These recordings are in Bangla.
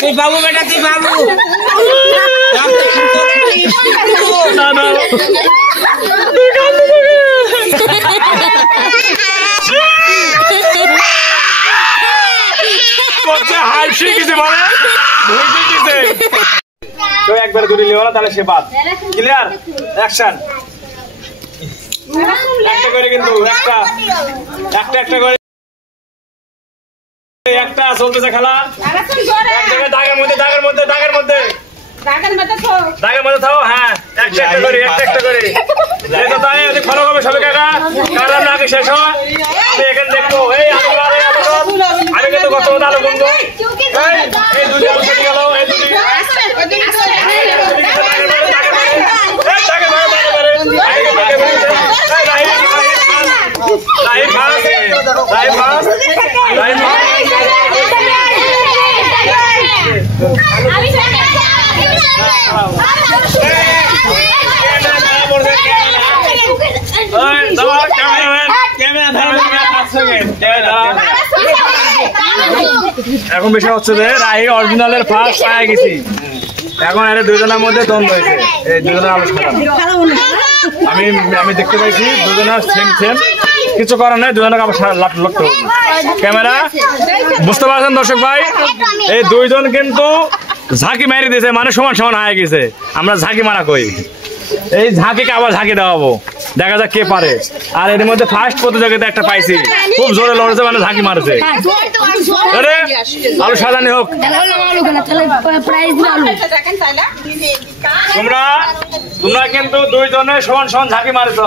তুই বাবু বেটা তুই বাবু একবারে দূরে লিও না তাহলে সে বাদ ক্লিয়ার অ্যাকশন একটা করে কিন্তু একটা করে একটা চলতেছে খেলা এক জায়গায় দাগের মধ্যে থাও হ্যাঁ একটা করে এই তো তাই যদি ফলো করবে সবাই কাকা কারা লাগে শেষ হয় আমি এখানে দেখবো এই আমি কিন্তু কত আলো বন্ধু এই দুই আলো কেটে গেল এই দুই এখন বিষয় হচ্ছে যে রাহি অরিজিনালের ফার্স্ট পায়ে গেছি এখন এর দুজনের মধ্যে দ্বন্দ্ব হয়েছে এই দুজনের আলোচনা আমি দেখতে পাইছি দুজনের সেম কিছু করার নাই দুজনকে আবার লড়তে হবে ক্যামেরা বুঝতে পারছেন দর্শক ভাই এই দুইজন কিন্তু ঝাঁকি মেরে দিয়েছে মানে সমান হয়ে গেছে আমরা ঝাঁকি মারা কই এই ঝাঁকিকে আবার ঝাঁকি দেওয়াবো দেখা যাক কে পারে আর এর মধ্যে ফার্স্ট প্রতিযোগিতা একটা পাইছি খুব জোরে লড়েছে মানে ঝাঁকি মারছে আলু সাজানি হোক তোমরা কিন্তু দুইজনে সমান ঝাঁকি মারছো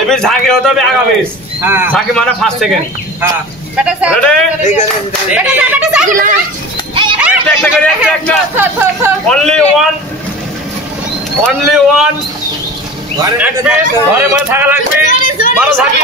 এবার ঝাঁকি হতে হবে আগামী ঝাঁকি মানে ফার্স্ট সেকেন্ড Only one. ঘরে মধ্যে থাকা লাগবে মারো ঝাঁকি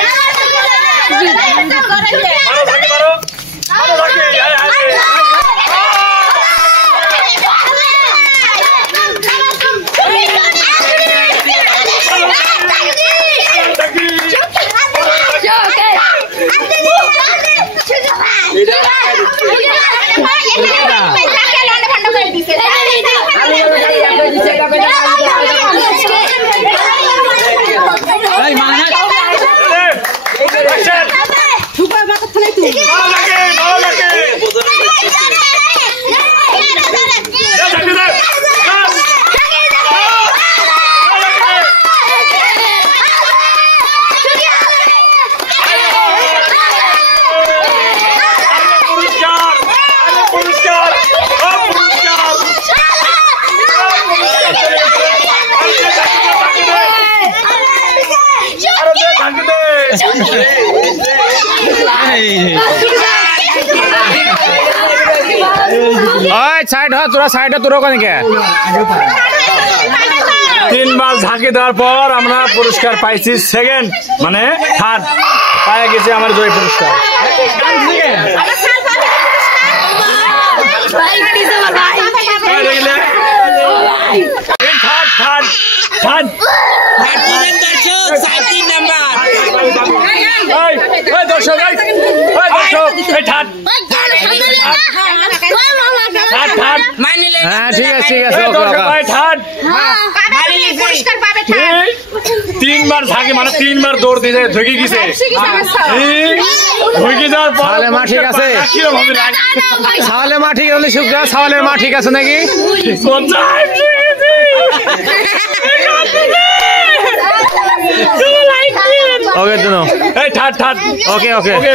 সাইড হ তোরা সাইডে তোরা ওখানে কে 3 বার ঝাঁকি দেওয়ার পর আমরা পুরস্কার পাইছি সেকেন্ড মানে থার্ড পায়ে গেছে আমার জয় পুরস্কার ঠিক আছে 3 বার ঝাঁকি মানে 3 বার দৌড় দিয়ে ঢুকে গেছে ছাওয়ালের মা ঠিক আছে ছাওয়ালের মা ঠিক আছে শুক্রা ছাওয়ালের মা ঠিক আছে নাকি ওকে ওকে ওকে